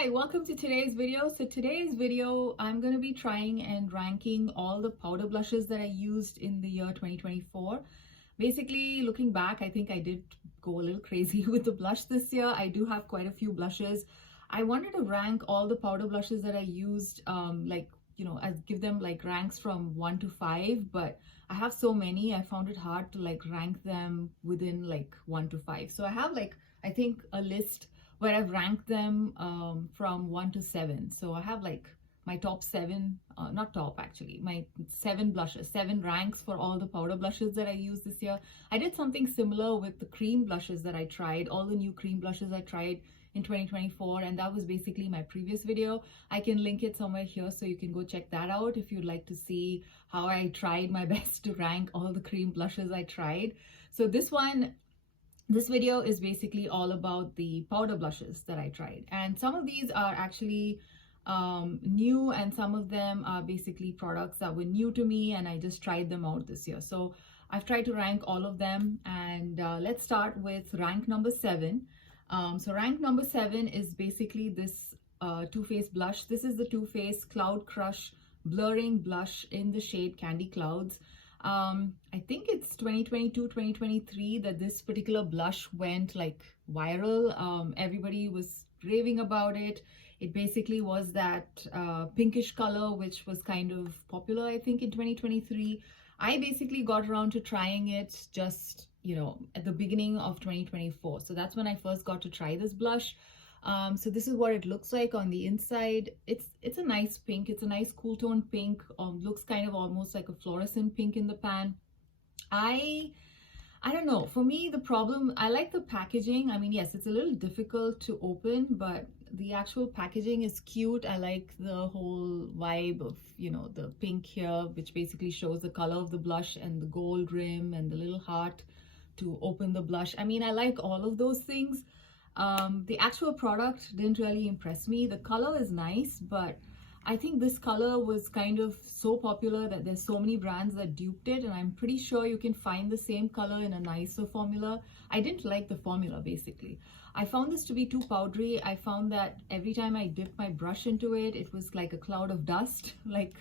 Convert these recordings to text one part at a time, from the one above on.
Hi, welcome to today's video. So today's video, I'm going to be trying and ranking all the powder blushes that I used in the year 2024. Basically, looking back, I think I did go a little crazy with the blush this year. I do have quite a few blushes. I wanted to rank all the powder blushes that I used, I'd give them like ranks from 1 to 5, but I have so many, I found it hard to like rank them within like 1 to 5. So I have I think a list where I've ranked them from 1 to 7. So I have like my top 7, not top actually, my 7 blushes, 7 ranks for all the powder blushes that I used this year. I did something similar with the cream blushes that I tried, all the new cream blushes I tried in 2024, and that was basically my previous video. I can link it somewhere here so you can go check that out if you'd like to see how I tried my best to rank all the cream blushes I tried. So this video is basically all about the powder blushes that I tried, and some of these are actually new, and some of them are basically products that were new to me and I just tried them out this year. So I've tried to rank all of them, and let's start with rank number 7. So rank number 7 is basically this Too Faced blush. This is the Too Faced Cloud Crush Blurring Blush in the shade Candy Clouds. I think it's 2022, 2023 that this particular blush went like viral. Everybody was raving about it. It basically was that pinkish color, which was kind of popular, I think, in 2023. I basically got around to trying it just, at the beginning of 2024. So that's when I first got to try this blush. So this is what it looks like on the inside. It's a nice pink. It's a nice cool tone pink. Looks kind of almost like a fluorescent pink in the pan. I don't know. For me, the problem, I like the packaging. I mean, yes, it's a little difficult to open, but the actual packaging is cute. I like the whole vibe of, the pink here, which basically shows the color of the blush, and the gold rim and the little heart to open the blush. I mean, I like all of those things. The actual product didn't really impress me. The color is nice, but I think this color was kind of so popular that there's so many brands that duped it, and I'm pretty sure you can find the same color in a nicer formula. I didn't like the formula, basically. I found this to be too powdery. I found that every time I dipped my brush into it, it was like a cloud of dust, like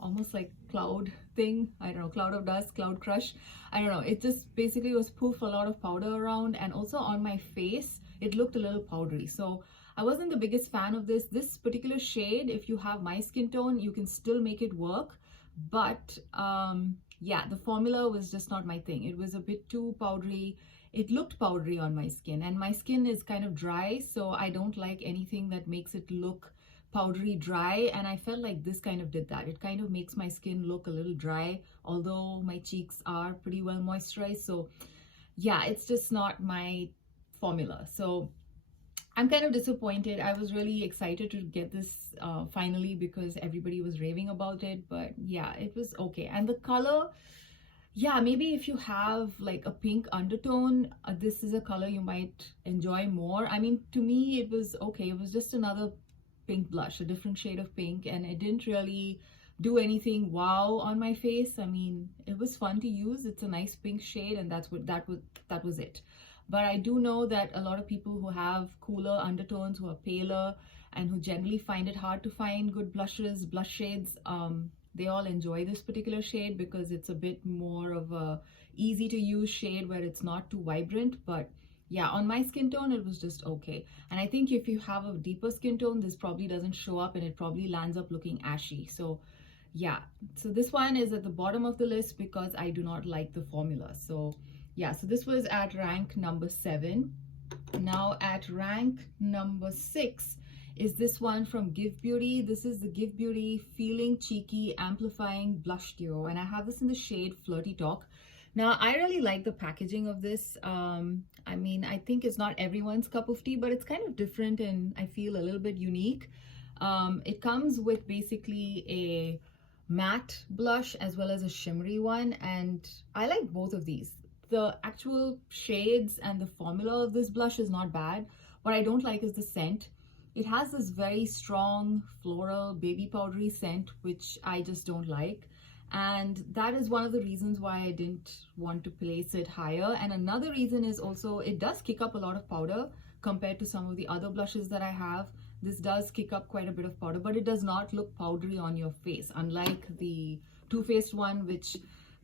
almost like cloud thing. I don't know, cloud of dust, cloud crush. I don't know. It just basically was poof, a lot of powder around, and also on my face, it looked a little powdery. So I wasn't the biggest fan of this. This particular shade, if you have my skin tone, you can still make it work. But yeah, the formula was just not my thing. It was a bit too powdery. It looked powdery on my skin, and my skin is kind of dry, so I don't like anything that makes it look powdery dry, and I felt like this kind of did that. It kind of makes my skin look a little dry, although my cheeks are pretty well moisturized. So yeah, it's just not my formula. So I'm kind of disappointed. I was really excited to get this finally because everybody was raving about it, but yeah, it was okay. And the color, yeah, maybe if you have like a pink undertone, this is a color you might enjoy more. I mean, to me, it was okay. It was just another pink blush, a different shade of pink, and it didn't really do anything wow on my face. I mean, it was fun to use. It's a nice pink shade, and that was it. But I do know that a lot of people who have cooler undertones, who are paler, and who generally find it hard to find good blush shades, they all enjoy this particular shade because it's a bit more of a easy to use shade where it's not too vibrant. But yeah, on my skin tone, it was just okay. And I think if you have a deeper skin tone, this probably doesn't show up, and it probably lands up looking ashy. So yeah, so this one is at the bottom of the list because I do not like the formula. So yeah, so this was at rank number 7. Now at rank number 6 is this one from Give Beauty. This is the Give Beauty Feeling Cheeky Amplifying Blush Duo, and I have this in the shade Flirty Talk. Now, I really like the packaging of this. I mean, I think it's not everyone's cup of tea, but it's kind of different and I feel a little bit unique. It comes with basically a matte blush as well as a shimmery one, and I like both of these. The actual shades and the formula of this blush is not bad. What I don't like is the scent. It has this very strong floral baby powdery scent, which I just don't like. And that is one of the reasons why I didn't want to place it higher. And another reason is also it does kick up a lot of powder compared to some of the other blushes that I have. this does kick up quite a bit of powder, but it does not look powdery on your face, unlike the Too Faced one, which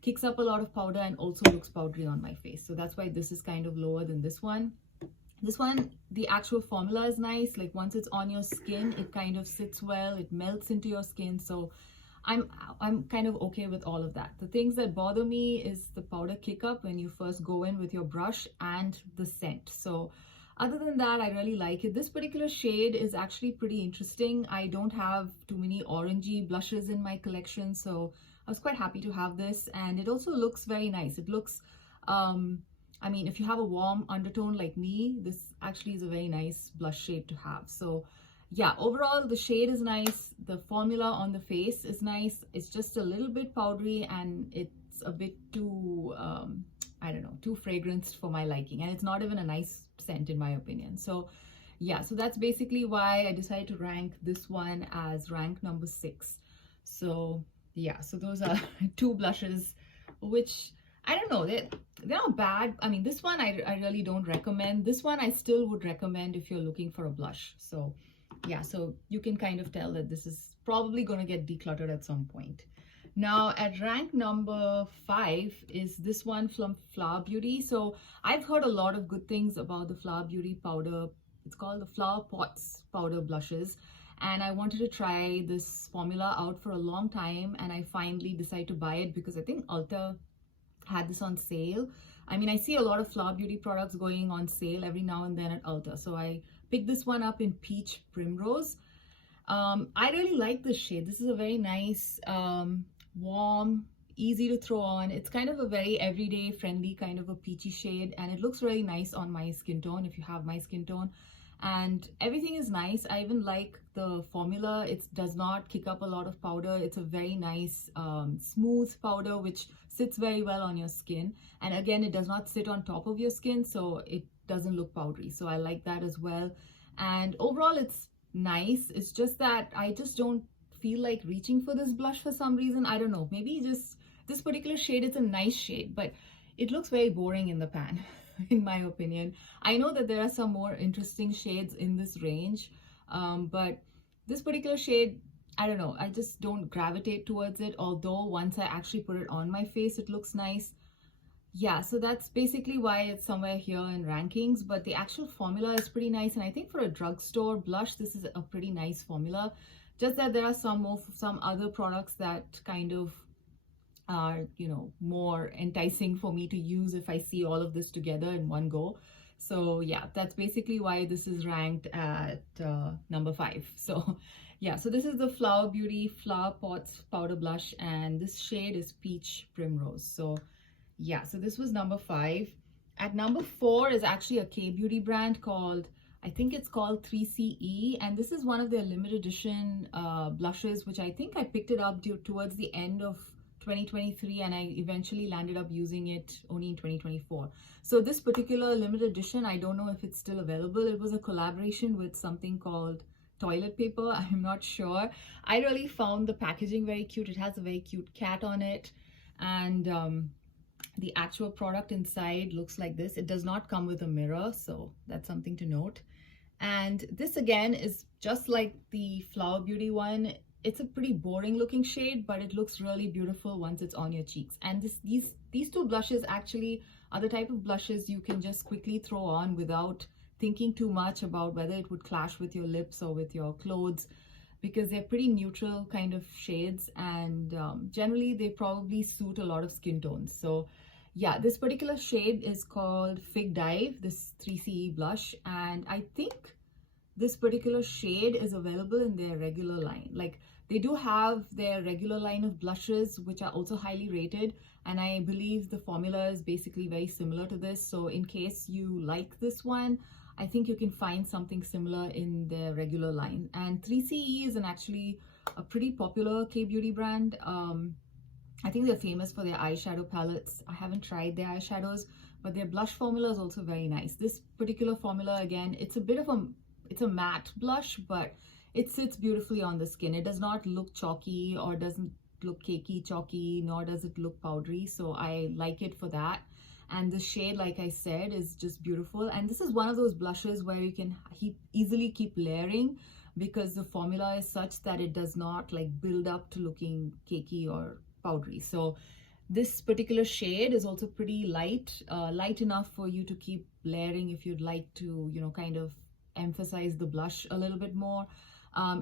kicks up a lot of powder and also looks powdery on my face. So that's why this is kind of lower than this one. This one, the actual formula is nice. Like once it's on your skin, it kind of sits well, it melts into your skin. So I'm kind of okay with all of that. The things that bother me is the powder kick up when you first go in with your brush and the scent. So other than that, I really like it. This particular shade is actually pretty interesting. I don't have too many orangey blushes in my collection, so I was quite happy to have this. And it also looks very nice. It looks, I mean, if you have a warm undertone like me, this actually is a very nice blush shade to have. So yeah, overall the shade is nice. The formula on the face is nice. It's just a little bit powdery and it's a bit too, I don't know, too fragranced for my liking. And it's not even a nice scent in my opinion. So yeah, so that's basically why I decided to rank this one as rank number 6. So yeah, so those are two blushes, which I don't know, they're not bad. I mean, this one I really don't recommend. This one I still would recommend if you're looking for a blush. So yeah, so you can kind of tell that this is probably going to get decluttered at some point. Now at rank number 5 is this one from Flower Beauty. So I've heard a lot of good things about the Flower Beauty powder. It's called the Flower Pots powder blushes. And I wanted to try this formula out for a long time. And I finally decided to buy it because I think Ulta had this on sale. I mean, I see a lot of Flower Beauty products going on sale every now and then at Ulta. So I picked this one up in Peach Primrose. I really like this shade. This is a very nice, warm, easy to throw on. It's kind of a very everyday friendly kind of a peachy shade, and it looks really nice on my skin tone if you have my skin tone. And everything is nice. I even like the formula. It does not kick up a lot of powder. It's a very nice smooth powder which sits very well on your skin, and again it does not sit on top of your skin, so it doesn't look powdery. So I like that as well. And overall it's nice. It's just that I just don't feel like reaching for this blush for some reason. I don't know, maybe just this particular shade, it's a nice shade, but it looks very boring in the pan in my opinion. I know that there are some more interesting shades in this range, but this particular shade, I don't know, I just don't gravitate towards it, although once I actually put it on my face it looks nice. Yeah, so that's basically why it's somewhere here in rankings, but the actual formula is pretty nice, and I think for a drugstore blush this is a pretty nice formula. Just that there are some other products that kind of are, you know, more enticing for me to use if I see all of this together in one go. So yeah, that's basically why this is ranked at number 5. So yeah, so this is the Flower Beauty Flower Pots powder blush, and this shade is Peach Primrose. So yeah, so this was number 5. At number 4 is actually a K-beauty brand called, I think it's called 3CE, and this is one of their limited edition blushes, which I think I picked it up towards the end of 2023, and I eventually landed up using it only in 2024. So this particular limited edition, I don't know if it's still available. It was a collaboration with something called Toilet Paper. I'm not sure. I really found the packaging very cute. It has a very cute cat on it, and the actual product inside looks like this. It does not come with a mirror, so that's something to note. And this again is just like the Flower Beauty one. It's a pretty boring looking shade, but it looks really beautiful once it's on your cheeks. And these two blushes actually are the type of blushes you can just quickly throw on without thinking too much about whether it would clash with your lips or with your clothes, because they're pretty neutral kind of shades, and generally they probably suit a lot of skin tones. So yeah, this particular shade is called Fig Dive, this 3CE blush, and I think this particular shade is available in their regular line. Like, they do have their regular line of blushes which are also highly rated, and I believe the formula is basically very similar to this. So in case you like this one, I think you can find something similar in their regular line. And 3CE is actually a pretty popular K-beauty brand. I think they're famous for their eyeshadow palettes. I haven't tried their eyeshadows, but their blush formula is also very nice. This particular formula, again, it's a matte blush, but it sits beautifully on the skin. It does not look chalky or doesn't look cakey chalky, nor does it look powdery. So I like it for that. And the shade, like I said, is just beautiful. And this is one of those blushes where you can easily keep layering, because the formula is such that it does not like build up to looking cakey or powdery. So this particular shade is also pretty light, light enough for you to keep layering if you'd like to, you know, kind of emphasize the blush a little bit more.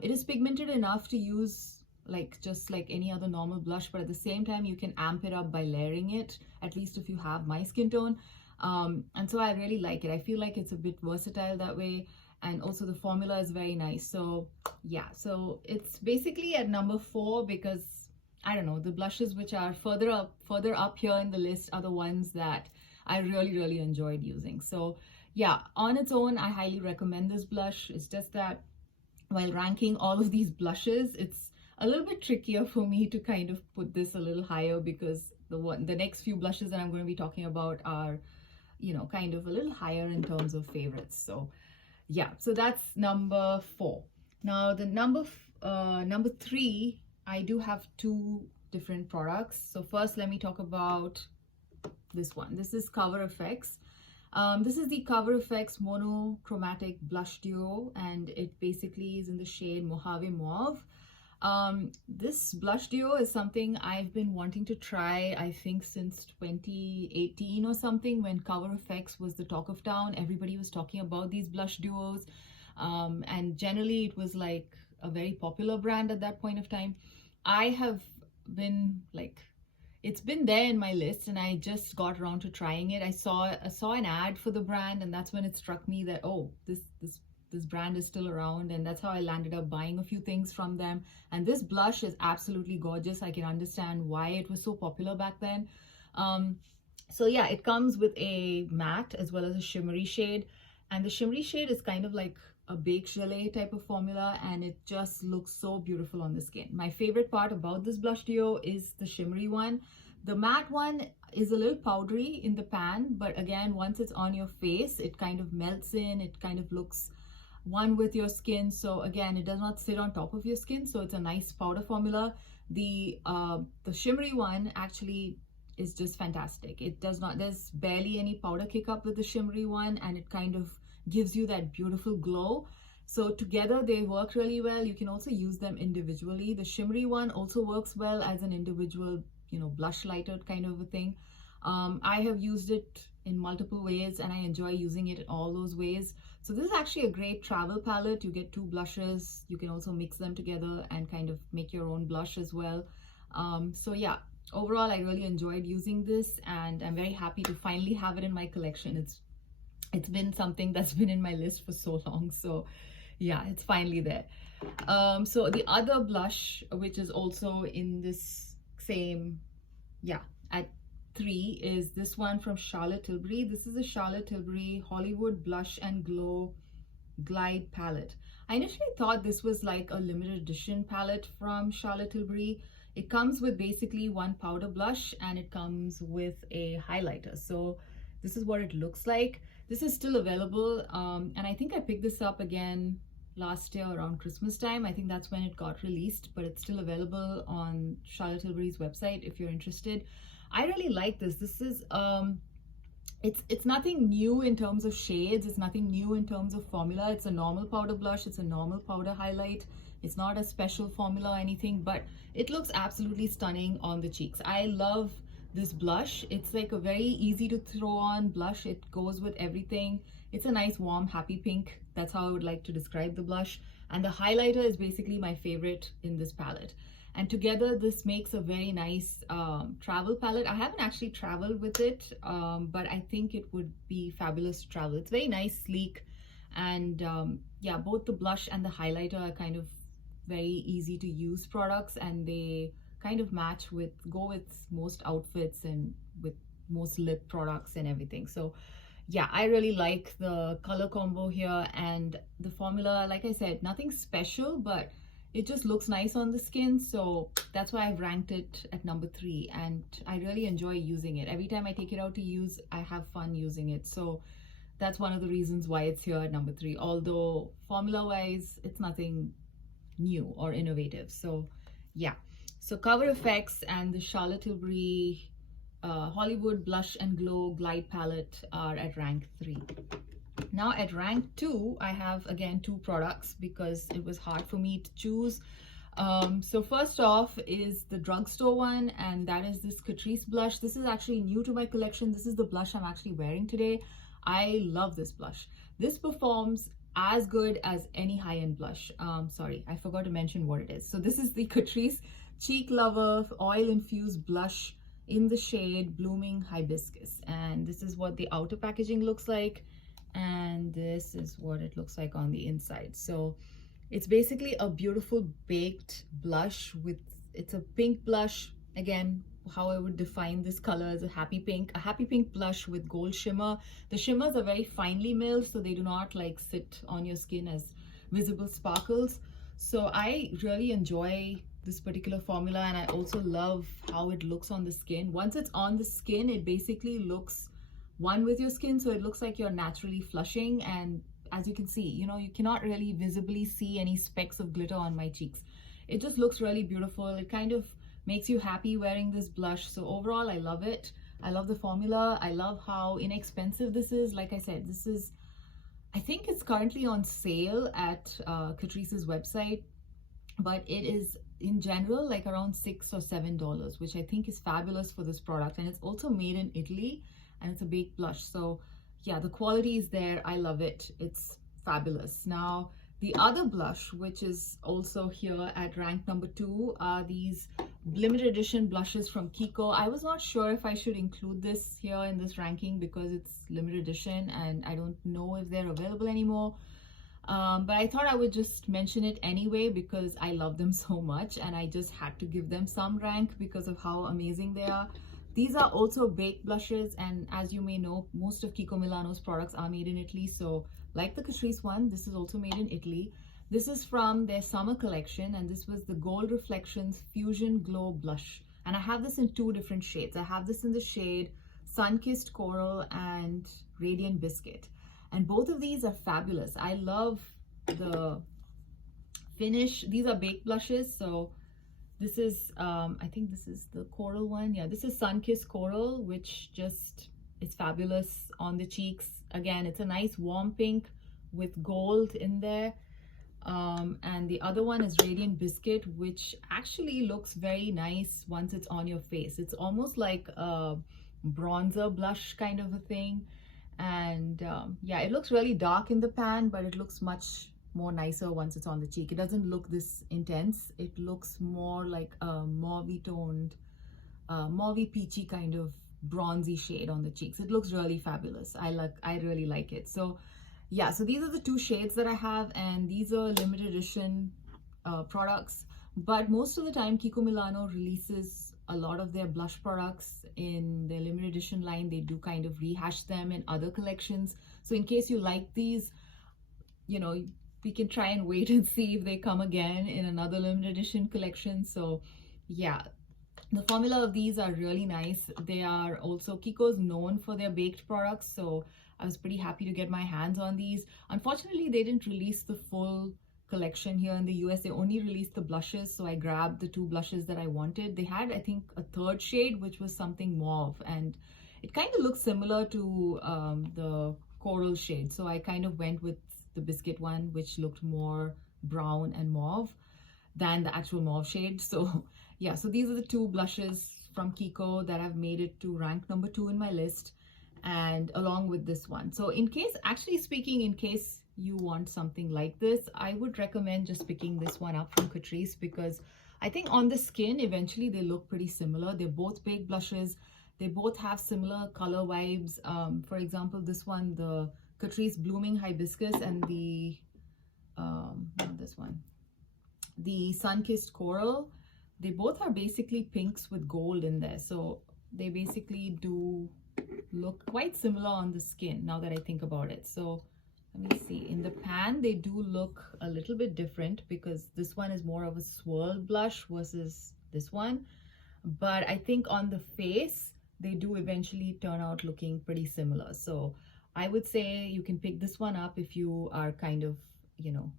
It is pigmented enough to use like just like any other normal blush, but at the same time you can amp it up by layering it, at least if you have my skin tone. And so I really like it. I feel like it's a bit versatile that way, and also the formula is very nice. So yeah, so it's basically at number 4 because I don't know, the blushes which are further up here in the list are the ones that I really enjoyed using. So yeah, on its own I highly recommend this blush. It's just that while ranking all of these blushes, it's a little bit trickier for me to kind of put this a little higher because the next few blushes that I'm going to be talking about are, you know, kind of a little higher in terms of favorites. So yeah, so that's number 4. Now the number 3, I do have 2 different products. So first let me talk about this one. This is Cover FX. This is the Cover FX monochromatic blush duo, and it basically is in the shade Mojave Mauve. This blush duo is something I've been wanting to try, I think since 2018 or something, when Cover FX was the talk of town. Everybody was talking about these blush duos, and generally it was like a very popular brand at that point of time. I have been like, it's been there in my list and I just got around to trying it. I saw an ad for the brand, and that's when it struck me that, oh, this brand is still around, and that's how I landed up buying a few things from them. And this blush is absolutely gorgeous. I can understand why it was so popular back then. So yeah, it comes with a matte as well as a shimmery shade, and the shimmery shade is kind of like a baked gelée type of formula, and it just looks so beautiful on the skin. My favorite part about this blush duo is the shimmery one. The matte one is a little powdery in the pan, but again, once it's on your face, it kind of melts in, it kind of looks one with your skin. So again, it does not sit on top of your skin, so it's a nice powder formula. The shimmery one actually is just fantastic. It does not, there's barely any powder kick up with the shimmery one, and it kind of gives you that beautiful glow. So together they work really well. You can also use them individually. The shimmery one also works well as an individual, you know, blush lighter kind of a thing. I have used it in multiple ways and I enjoy using it in all those ways. So this is actually a great travel palette. You get 2 blushes. You can also mix them together and kind of make your own blush as well. So yeah, overall I really enjoyed using this, and I'm very happy to finally have it in my collection. It's been something that's been in my list for so long. So yeah, it's finally there. So the other blush, which is also in this same, yeah, at 3, is this one from Charlotte Tilbury. This is a Charlotte Tilbury Hollywood Blush and Glow Glide palette. I initially thought this was like a limited edition palette from Charlotte Tilbury. It comes with basically 1 powder blush and it comes with a highlighter. So this is what it looks like. This is still available, and I think I picked this up again last year around Christmas time. I think that's when it got released, but it's still available on Charlotte Tilbury's website if you're interested. I really like this. This is it's nothing new in terms of shades. It's nothing new in terms of formula. It's a normal powder blush. It's a normal powder highlight. It's not a special formula or anything, but it looks absolutely stunning on the cheeks. I love this blush. It's like a very easy to throw on blush. It goes with everything. It's a nice warm happy pink. That's how I would like to describe the blush. And the highlighter is basically my favorite in this palette. And together this makes a very nice travel palette. I haven't actually traveled with it, but I think it would be fabulous to travel. It's very nice, sleek, and yeah, both the blush and the highlighter are kind of very easy to use products, and they kind of match with, go with most outfits and with most lip products and everything. So yeah, I really like the color combo here, and the formula, like I said, nothing special, but it just looks nice on the skin. So that's why I've ranked it at number 3, and I really enjoy using it. Every time I take it out to use, I have fun using it. So that's one of the reasons why it's here at number 3, although formula wise it's nothing new or innovative. So yeah, so Cover FX and the Charlotte Tilbury Hollywood Blush and Glow Glide Palette are at rank 3. Now at rank 2, I have again 2 products because it was hard for me to choose. So first off is the drugstore one, and that is this Catrice blush. This is actually new to my collection. This is the blush I'm actually wearing today. I love this blush. This performs as good as any high-end blush. Sorry, I forgot to mention what it is. So this is the Catrice Cheek Lover Oil Infused Blush in the shade Blooming Hibiscus. And this is what the outer packaging looks like. And this is what it looks like on the inside. So it's basically a beautiful baked blush with, it's a pink blush. Again, how I would define this color is a happy pink blush with gold shimmer. The shimmers are very finely milled, so they do not like sit on your skin as visible sparkles. So I really enjoy this particular formula, and I also love how it looks on the skin. Once it's on the skin, it basically looks one with your skin, so it looks like you're naturally flushing. And as you can see, you know, you cannot really visibly see any specks of glitter on my cheeks. It just looks really beautiful. It kind of makes you happy wearing this blush. So overall, I love it. I love the formula. I love how inexpensive this is. Like I said, this is, I think it's currently on sale at Catrice's website, but it is in general like around $6 or $7, which I think is fabulous for this product. And it's also made in Italy, and it's a baked blush. So yeah, the quality is there. I love it. It's fabulous. Now, the other blush, which is also here at rank number 2, are these limited edition blushes from Kiko. I was not sure if I should include this here in this ranking because it's limited edition and I don't know if they're available anymore. But I thought I would just mention it anyway because I love them so much, and I just had to give them some rank because of how amazing they are. These are also baked blushes, and as you may know, most of Kiko Milano's products are made in Italy. So like the Catrice one, this is also made in Italy. This is from their summer collection, and this was the Gold Reflections Fusion Glow Blush. And I have this in 2 different shades. I have this in the shade Sun-Kissed Coral and Radiant Biscuit. And both of these are fabulous. I love the finish. These are baked blushes, so this is, I think this is the coral one. Yeah, this is Sun-Kissed Coral, which just is fabulous on the cheeks. Again, it's a nice warm pink with gold in there. And the other one is Radiant Biscuit, which actually looks very nice once it's on your face. It's almost like a bronzer blush kind of a thing. And yeah, it looks really dark in the pan, but it looks much more nicer once it's on the cheek. It doesn't look this intense. It looks more like a mauvey toned, mauvey peachy kind of bronzy shade on the cheeks. It looks really fabulous. I really like it. So yeah, so these are the 2 shades that I have, and these are limited edition products. But most of the time, Kiko Milano releases a lot of their blush products in their limited edition line. They do kind of rehash them in other collections. So in case you like these, you know, we can try and wait and see if they come again in another limited edition collection. So yeah, the formula of these are really nice. They are also, Kiko's known for their baked products, so I was pretty happy to get my hands on these. Unfortunately, they didn't release the full collection here in the US. They only released the blushes, so I grabbed the 2 blushes that I wanted. They had, I think, a 3rd shade, which was something mauve, and it kind of looks similar to the coral shade. So I kind of went with the biscuit one, which looked more brown and mauve than the actual mauve shade. So yeah, so these are the 2 blushes from Kiko that have made it to rank number 2 in my list, and along with this one. So in case, actually speaking, in case you want something like this, I would recommend just picking this one up from Catrice, because I think on the skin, eventually they look pretty similar. They're both baked blushes. They both have similar color vibes. For example, this one, the Catrice Blooming Hibiscus, and the, not this one, the Sun-Kissed Coral, they both are basically pinks with gold in there. So they basically do look quite similar on the skin now that I think about it. So let me see, in the pan they do look a little bit different because this one is more of a swirl blush versus this one, but I think on the face they do eventually turn out looking pretty similar. So I would say you can pick this one up if you are kind of, you know,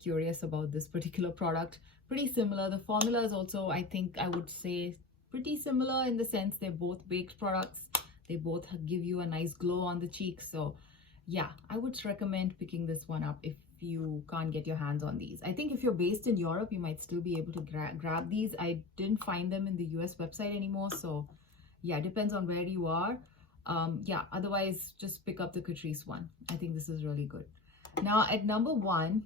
curious about this particular product. Pretty similar. The formula is also, I think I would say, pretty similar in the sense they're both baked products. They both give you a nice glow on the cheeks. So yeah, I would recommend picking this one up if you can't get your hands on these. I think if you're based in Europe, you might still be able to grab these. I didn't find them in the US website anymore, so yeah, depends on where you are. Yeah, otherwise just pick up the Catrice one. I think this is really good. Now at number one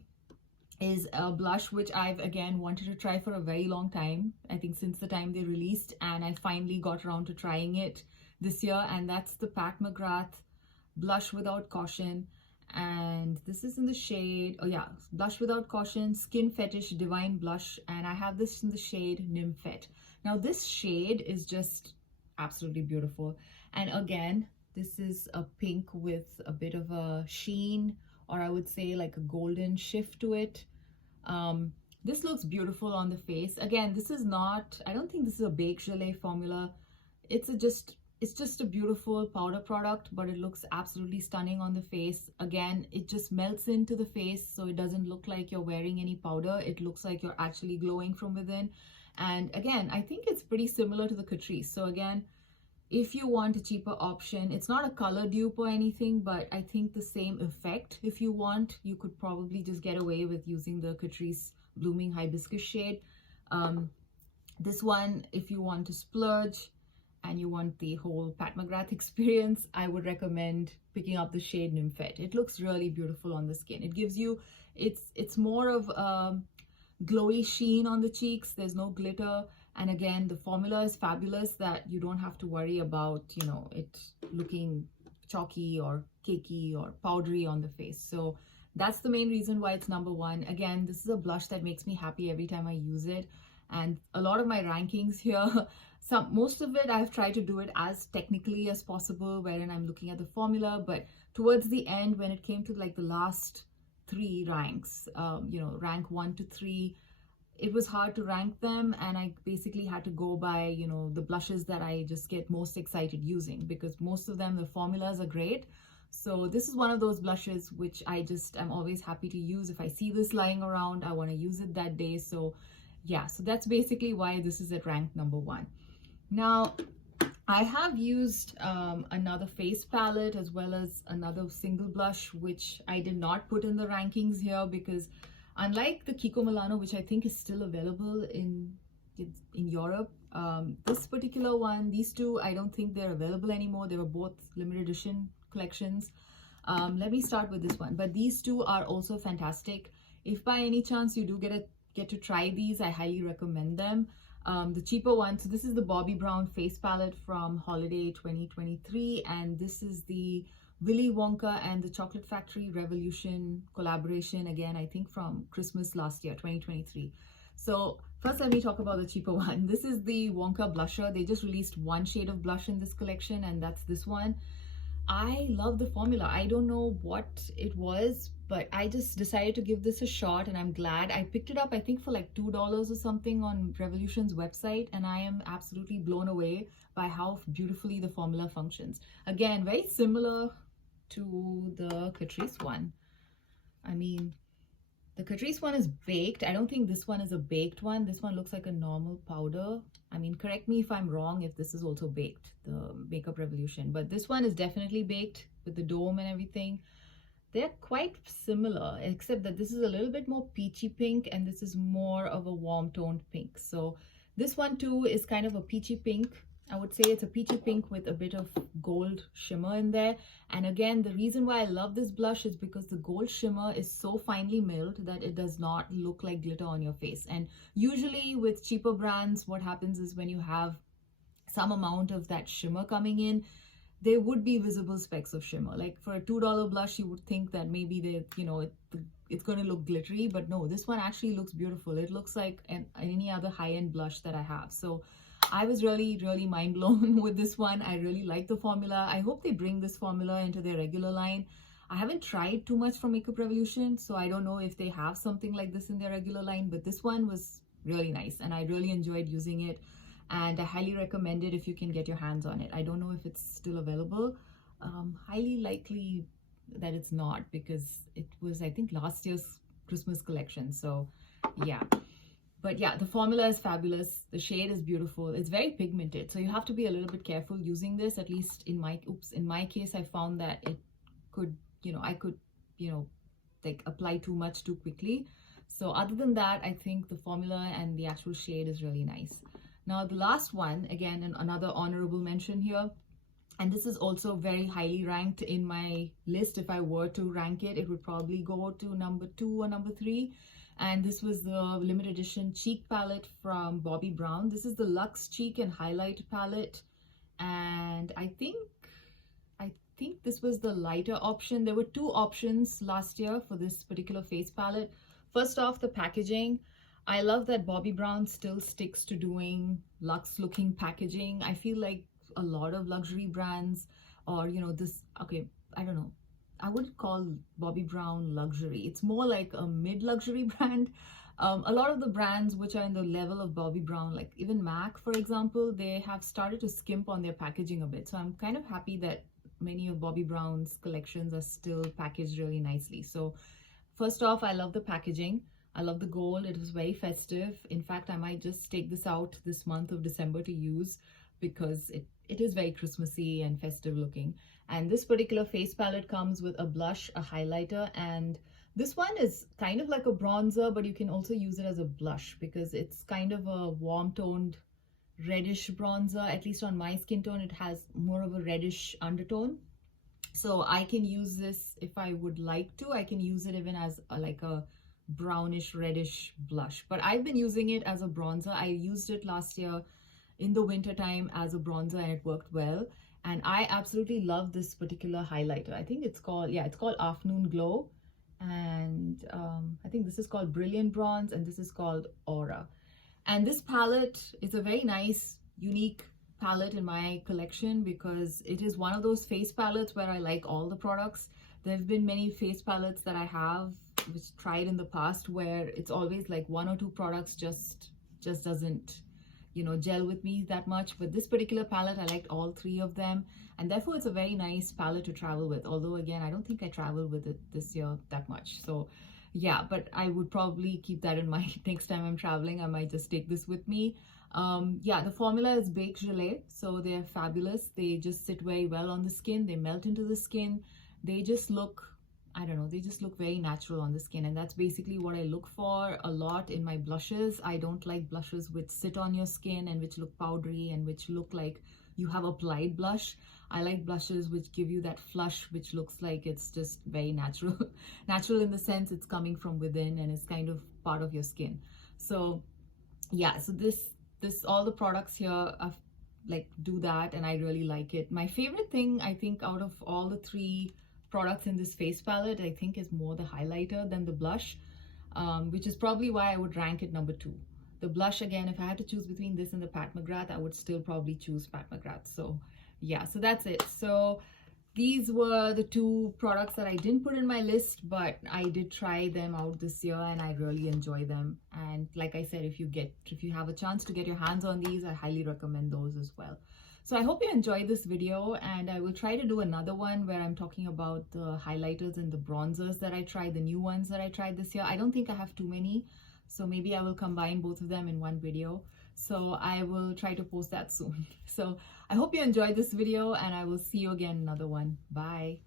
is a blush which I've again wanted to try for a very long time. I think since the time they released, and I finally got around to trying it this year, and that's the Pat McGrath Blush Without Caution. And this is in the shade, oh yeah, Blush Without Caution Skin Fetish Divine Blush, and I have this in the shade Nymphet. Now this shade is just absolutely beautiful, and again this is a pink with a bit of a sheen, or I would say like a golden shift to it. This looks beautiful on the face. Again, this is not, I don't think this is a Baked Gelée formula. It's just a beautiful powder product, but it looks absolutely stunning on the face. Again, it just melts into the face, so it doesn't look like you're wearing any powder. It looks like you're actually glowing from within. And again, I think it's pretty similar to the Catrice. So again, if you want a cheaper option, it's not a color dupe or anything, but I think the same effect, if you want, you could probably just get away with using the Catrice Blooming Hibiscus shade. This one, if you want to splurge and you want the whole Pat McGrath experience, I would recommend picking up the shade Nymphet. It looks really beautiful on the skin. It gives you, it's more of a glowy sheen on the cheeks. There's no glitter. And again, the formula is fabulous that you don't have to worry about, you know, it looking chalky or cakey or powdery on the face. So that's the main reason why it's number one. Again, this is a blush that makes me happy every time I use it. And a lot of my rankings here, most of it I've tried to do it as technically as possible, wherein I'm looking at the formula. But towards the end, when it came to like the last three ranks, you know, rank 1 to 3, it was hard to rank them, and I basically had to go by, you know, the blushes that I just get most excited using, because most of them, the formulas are great. So this is one of those blushes which I'm always happy to use. If I see this lying around, I want to use it that day. So yeah, so that's basically why this is at rank number 1. Now, I have used another face palette as well as another single blush, which I did not put in the rankings here because unlike the Kiko Milano, which I think is still available in Europe, this particular one, these two, I don't think they're available anymore. They were both limited edition collections. Let me start with this one. But these two are also fantastic. If by any chance you do get to try these, I highly recommend them. The cheaper one, so this is the Bobbi Brown face palette from Holiday 2023, and this is the Willy Wonka and the Chocolate Factory Revolution collaboration, again, I think from Christmas last year, 2023. So first, let me talk about the cheaper one. This is the Wonka blusher. They just released one shade of blush in this collection, and that's this one. I love the formula. I don't know what it was, but I just decided to give this a shot, and I'm glad. I picked it up, I think, for like $2 or something on Revolution's website, and I am absolutely blown away by how beautifully the formula functions. Again, very similar to the Catrice one. I mean, the Catrice one is baked. I don't think this one is a baked one. This one looks like a normal powder. I mean, correct me if I'm wrong if this is also baked, the Makeup Revolution. But this one is definitely baked with the dome and everything. They're quite similar, except that this is a little bit more peachy pink and this is more of a warm toned pink. So this one too is kind of a peachy pink. I would say it's a peachy pink with a bit of gold shimmer in there. And again, the reason why I love this blush is because the gold shimmer is so finely milled that it does not look like glitter on your face. And usually with cheaper brands, what happens is when you have some amount of that shimmer coming in, there would be visible specks of shimmer. Like for a $2 blush, you would think that maybe it's going to look glittery, but no, this one actually looks beautiful. It looks like any other high-end blush that I have. So I was really mind blown with this one. I really like the formula. I hope they bring this formula into their regular line. I haven't tried too much from Makeup Revolution, so I don't know if they have something like this in their regular line, but this one was really nice and I really enjoyed using it, and I highly recommend it if you can get your hands on it. I don't know if it's still available. Highly likely that it's not, because it was, I think, last year's Christmas collection. So yeah. But yeah, the formula is fabulous. The shade is beautiful. It's very pigmented, so you have to be a little bit careful using this. At least in my case, I found that it could I could, like apply too much too quickly. So other than that, I think the formula and the actual shade is really nice. Now the last one, again, another honorable mention here, and this is also very highly ranked in my list. If I were to rank it, it would probably go to number 2 or number 3. And this was the limited edition cheek palette from Bobbi Brown. This is the Luxe Cheek and Highlight palette. And I think this was the lighter option. There were 2 options last year for this particular face palette. First off, the packaging. I love that Bobbi Brown still sticks to doing luxe looking packaging. I feel like a lot of luxury brands, or I don't know, I wouldn't call Bobbi Brown luxury. It's more like a mid-luxury brand. A lot of the brands which are in the level of Bobbi Brown, like even MAC, for example, they have started to skimp on their packaging a bit. So I'm kind of happy that many of Bobbi Brown's collections are still packaged really nicely. So first off, I love the packaging. I love the gold. It was very festive. In fact, I might just take this out this month of December to use, because it is very Christmassy and festive looking. And this particular face palette comes with a blush, a highlighter, and this one is kind of like a bronzer, but you can also use it as a blush because it's kind of a warm toned reddish bronzer. At least on my skin tone, it has more of a reddish undertone. So I can use this if I would like to. I can use it even as like a brownish reddish blush, but I've been using it as a bronzer. I used it last year in the winter time as a bronzer and it worked well. And I absolutely love this particular highlighter. I think it's called Afternoon Glow. And I think this is called Brilliant Bronze and this is called Aura. And this palette is a very nice, unique palette in my collection because it is one of those face palettes where I like all the products. There have been many face palettes that I have which tried in the past where it's always like 1 or 2 products just doesn't gel with me that much. But this particular palette, I liked all 3 of them, and therefore it's a very nice palette to travel with. Although again, I don't think I traveled with it this year that much. So yeah, but I would probably keep that in mind next time I'm traveling. I might just take this with me. Yeah, the formula is Baked Gelée, so they're fabulous. They just sit very well on the skin. They melt into the skin. They just look, I don't know, they just look very natural on the skin, and that's basically what I look for a lot in my blushes. I don't like blushes which sit on your skin and which look powdery and which look like you have applied blush. I like blushes which give you that flush which looks like it's just very natural. Natural in the sense it's coming from within and it's kind of part of your skin. So yeah, so this all the products here are like do that, and I really like it. My favorite thing, I think, out of all the 3 products in this face palette, I think is more the highlighter than the blush, which is probably why I would rank it number 2. The blush, again, if I had to choose between this and the Pat McGrath, I would still probably choose Pat McGrath. So yeah, so that's it. So these were the 2 products that I didn't put in my list, but I did try them out this year and I really enjoy them. And like I said, if you have a chance to get your hands on these, I highly recommend those as well. So I hope you enjoyed this video, and I will try to do another one where I'm talking about the highlighters and the bronzers that I tried, the new ones that I tried this year. I don't think I have too many, so maybe I will combine both of them in one video. So I will try to post that soon. So I hope you enjoyed this video, and I will see you again in another one. Bye.